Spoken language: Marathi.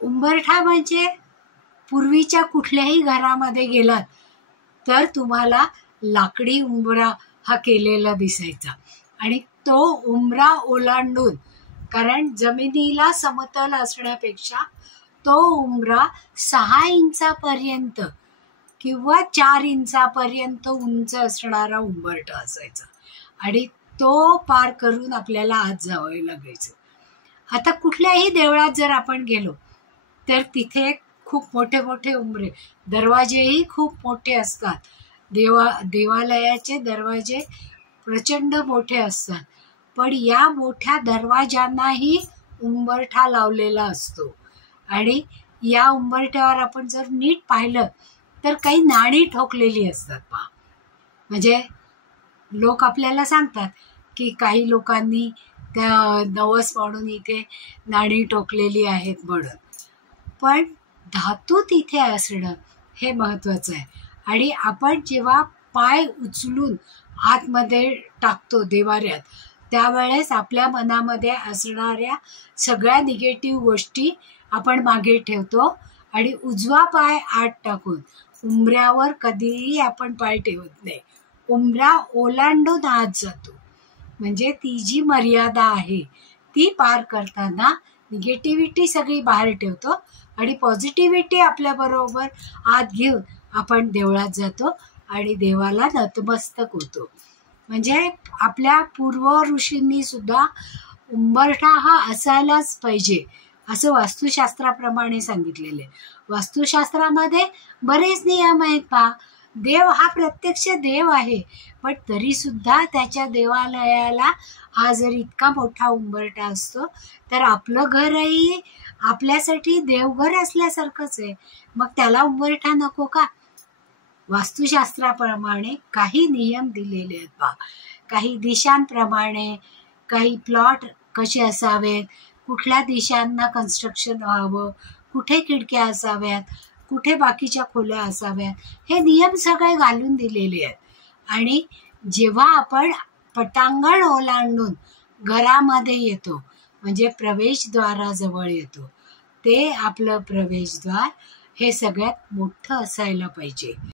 उंबरठा म्हणजे पूर्वीच्या कुठल्याही घरामध्ये गेलात तर तुम्हाला लाकडी उंबरा हा केलेला दिसायचा आणि तो उंबरा ओलांडून, कारण जमिनीला समतल असण्यापेक्षा तो उंबरा 6 इंचापर्यंत किंवा 4 इंचापर्यंत उंच असणारा उंबरठा असायचा आणि तो पार करून आपल्याला आत जावं लागायचं. आता कुठल्याही देवळात जर आपण गेलो तर तिथे खूप मोठे मोठे उंबरे, दरवाजेही खूप मोठे असतात. देवालयाचे दरवाजे प्रचंड मोठे असतात, पण या मोठ्या दरवाजांनाही उंबरठा लावलेला असतो आणि या उंबरठ्यावर आपण जर नीट पाहिलं तर काही नाणी ठोकलेली असतात पहा. म्हणजे लोक आपल्याला सांगतात की काही लोकांनी त्या नवस म्हणून इथे नाणी ठोकलेली आहेत म्हणून, पण धातू तिथे असणं हे महत्त्वाचं आहे. आणि आपण जेव्हा पाय उचलून आतमध्ये टाकतो देवाऱ्यात त्यावेळेस आपल्या मनामध्ये असणाऱ्या सगळ्या निगेटिव्ह गोष्टी आपण मागे ठेवतो आणि उजवा पाय आत टाकून उंबऱ्यावर कधीही आपण पाय ठेवत नाही. उंबरा ओलांडून आत जातो. म्हणजे ती जी मर्यादा आहे ती पार करताना निगेटिव्हिटी सगळी बाहेर ठेवतो आणि पॉझिटिव्हिटी आपल्याबरोबर आत घेऊन आपण देवळात जातो आणि देवाला नतमस्तक होतो. म्हणजे आपल्या पूर्व ऋषींनी सुद्धा उंबरठा हा असायलाच पाहिजे असं वास्तुशास्त्राप्रमाणे सांगितलेले. वास्तुशास्त्रामध्ये बरेच नियम आहेत पहा. देव हा प्रत्यक्ष देव आहे, पण तरी सुद्धा त्याच्या देवालयाला हा जर इतका मोठा उंबरठा असतो तर आपलं घरही आपल्यासाठी देवघर असल्यासारखंच आहे. मग त्याला उंबरठा नको का? वास्तुशास्त्राप्रमाणे काही नियम दिलेले आहेत पहा. काही दिशांप्रमाणे, काही प्लॉट कसे असावेत, कुठल्या दिशांना कन्स्ट्रक्शन व्हावं, कुठे खिडक्या असाव्यात, कुठे बाकीच्या खोल्या असाव्यात, हे नियम सगळे घालून दिलेले आहेत. आणि जेव्हा आपण पटांगण ओलांडून घरामध्ये येतो म्हणजे प्रवेशद्वाराजवळ येतो, ते आपलं प्रवेशद्वार हे सगळ्यात मोठं असायला पाहिजे.